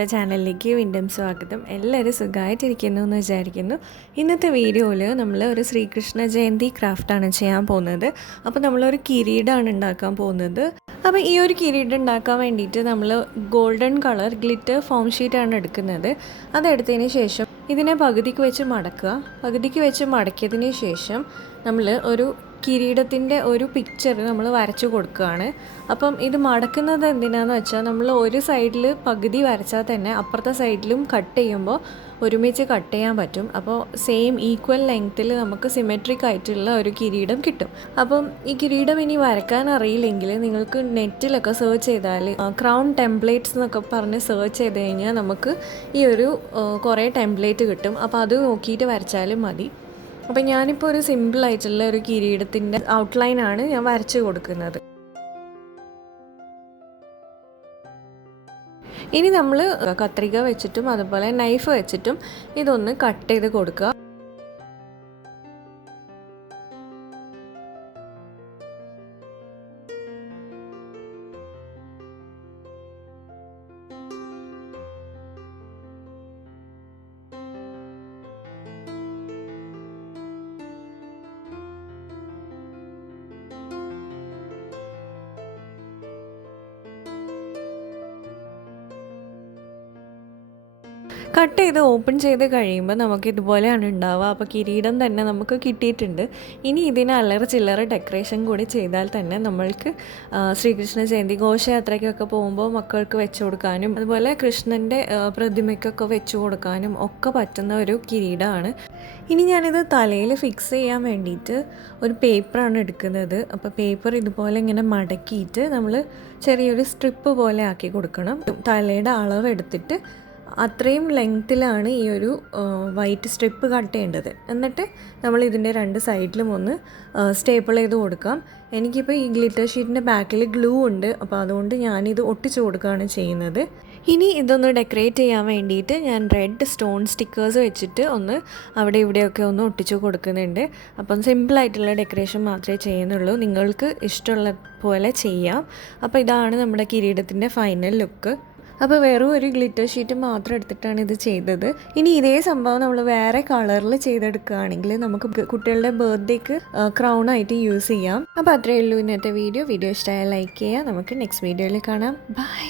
നമ്മുടെ ചാനലിലേക്ക് വീണ്ടും സ്വാഗതം. എല്ലാവരും സുഖമായിട്ടിരിക്കുന്നു എന്ന് വിചാരിക്കുന്നു. ഇന്നത്തെ വീഡിയോയിൽ നമ്മൾ ഒരു ശ്രീകൃഷ്ണ ജയന്തി ക്രാഫ്റ്റാണ് ചെയ്യാൻ പോകുന്നത്. അപ്പോൾ നമ്മളൊരു കിരീടമാണ് ഉണ്ടാക്കാൻ പോകുന്നത്. അപ്പോൾ ഈ ഒരു കിരീടം ഉണ്ടാക്കാൻ വേണ്ടിയിട്ട് നമ്മൾ ഗോൾഡൻ കളർ ഗ്ലിറ്റർ ഫോം ഷീറ്റാണ് എടുക്കുന്നത്. അതെടുത്തതിന് ശേഷം ഇതിനെ പകുതിക്ക് വെച്ച് മടക്കുക. പകുതിക്ക് വെച്ച് മടക്കിയതിന് ശേഷം നമ്മൾ ഒരു കിരീടത്തിൻ്റെ ഒരു പിക്ചർ നമ്മൾ വരച്ചു കൊടുക്കുകയാണ്. അപ്പം ഇത് മടക്കുന്നത് എന്തിനാണെന്ന് വെച്ചാൽ നമ്മൾ ഒരു സൈഡിൽ പകുതി വരച്ചാൽ തന്നെ അപ്പുറത്തെ സൈഡിലും കട്ട് ചെയ്യുമ്പോൾ ഒരുമിച്ച് കട്ട് ചെയ്യാൻ പറ്റും. അപ്പോൾ സെയിം ഈക്വൽ ലെങ്ത്തിൽ നമുക്ക് സിമെട്രിക് ആയിട്ടുള്ള ഒരു കിരീടം കിട്ടും. അപ്പം ഈ കിരീടം ഇനി വരയ്ക്കാൻ അറിയില്ലെങ്കിൽ നിങ്ങൾക്ക് നെറ്റിലൊക്കെ സെർച്ച് ചെയ്താൽ ക്രൗൺ ടെംപ്ലേറ്റ്സ് എന്നൊക്കെ പറഞ്ഞ് സെർച്ച് ചെയ്ത് കഴിഞ്ഞാൽ നമുക്ക് ഈ ഒരു കുറേ ടെംപ്ലേറ്റ് കിട്ടും. അപ്പോൾ അത് നോക്കിയിട്ട് വരച്ചാലും മതി. അപ്പം ഞാനിപ്പോൾ ഒരു സിമ്പിളായിട്ടുള്ള ഒരു കിരീടത്തിൻ്റെ ഔട്ട്ലൈനാണ് ഞാൻ വരച്ച് കൊടുക്കുന്നത്. ഇനി നമ്മൾ കത്രിക വെച്ചിട്ടും അതുപോലെ നൈഫ് വെച്ചിട്ടും ഇതൊന്ന് കട്ട് ചെയ്ത് കൊടുക്കുക. കട്ട് ചെയ്ത് ഓപ്പൺ ചെയ്ത് കഴിയുമ്പോൾ നമുക്ക് ഇതുപോലെയാണ് ഉണ്ടാവുക. അപ്പോൾ കിരീടം തന്നെ നമുക്ക് കിട്ടിയിട്ടുണ്ട്. ഇനി ഇതിന് അല്ലറ ചില്ലറ ഡെക്കറേഷൻ കൂടി ചെയ്താൽ തന്നെ നമ്മൾക്ക് ശ്രീകൃഷ്ണ ജയന്തി ഘോഷയാത്രയ്ക്കൊക്കെ പോകുമ്പോൾ മക്കൾക്ക് വെച്ച് കൊടുക്കാനും അതുപോലെ കൃഷ്ണൻ്റെ പ്രതിമയ്ക്കൊക്കെ വെച്ച് കൊടുക്കാനും ഒക്കെ പറ്റുന്ന ഒരു കിരീടമാണ്. ഇനി ഞാനിത് തലയിൽ ഫിക്സ് ചെയ്യാൻ വേണ്ടിയിട്ട് ഒരു പേപ്പറാണ് എടുക്കുന്നത്. അപ്പോൾ പേപ്പർ ഇതുപോലെ ഇങ്ങനെ മടക്കിയിട്ട് നമ്മൾ ചെറിയൊരു സ്ട്രിപ്പ് പോലെ ആക്കി കൊടുക്കണം. തലയുടെ അളവ് എടുത്തിട്ട് അത്രയും ലെങ്ത്തിലാണ് ഈ ഒരു വൈറ്റ് സ്ട്രിപ്പ് കട്ട് ചെയ്യേണ്ടത്. എന്നിട്ട് നമ്മൾ ഇതിൻ്റെ രണ്ട് സൈഡിലും ഒന്ന് സ്റ്റേപ്പിൾ ചെയ്ത് കൊടുക്കാം. എനിക്കിപ്പോൾ ഈ ഗ്ലിറ്റർ ഷീറ്റിൻ്റെ ബാക്കിൽ ഗ്ലൂ ഉണ്ട്. അപ്പോൾ അതുകൊണ്ട് ഞാനിത് ഒട്ടിച്ച് കൊടുക്കുകയാണ് ചെയ്യുന്നത്. ഇനി ഇതൊന്ന് ഡെക്കറേറ്റ് ചെയ്യാൻ വേണ്ടിയിട്ട് ഞാൻ റെഡ് സ്റ്റോൺ സ്റ്റിക്കേഴ്സ് വെച്ചിട്ട് ഒന്ന് അവിടെ ഇവിടെയൊക്കെ ഒന്ന് ഒട്ടിച്ച് കൊടുക്കുന്നുണ്ട്. അപ്പം സിമ്പിളായിട്ടുള്ള ഡെക്കറേഷൻ മാത്രമേ ചെയ്യുന്നുള്ളൂ. നിങ്ങൾക്ക് ഇഷ്ടമുള്ള പോലെ ചെയ്യാം. അപ്പോൾ ഇതാണ് നമ്മുടെ കിരീടത്തിൻ്റെ ഫൈനൽ ലുക്ക്. അപ്പോൾ വെറും ഒരു ഗ്ലിറ്റർ ഷീറ്റ് മാത്രം എടുത്തിട്ടാണ് ഇത് ചെയ്തത്. ഇനി ഇതേ സംഭവം നമ്മൾ വേറെ കളറിൽ ചെയ്തെടുക്കുകയാണെങ്കിൽ നമുക്ക് കുട്ടികളുടെ ബർത്ത്ഡേക്ക് ക്രൗണായിട്ട് യൂസ് ചെയ്യാം. അപ്പോൾ അത്രയേ ഉള്ളൂ ഇന്നത്തെ വീഡിയോ. ഇഷ്ടമായാൽ ലൈക്ക് ചെയ്യുക. നമുക്ക് നെക്സ്റ്റ് വീഡിയോയിൽ കാണാം. ബൈ.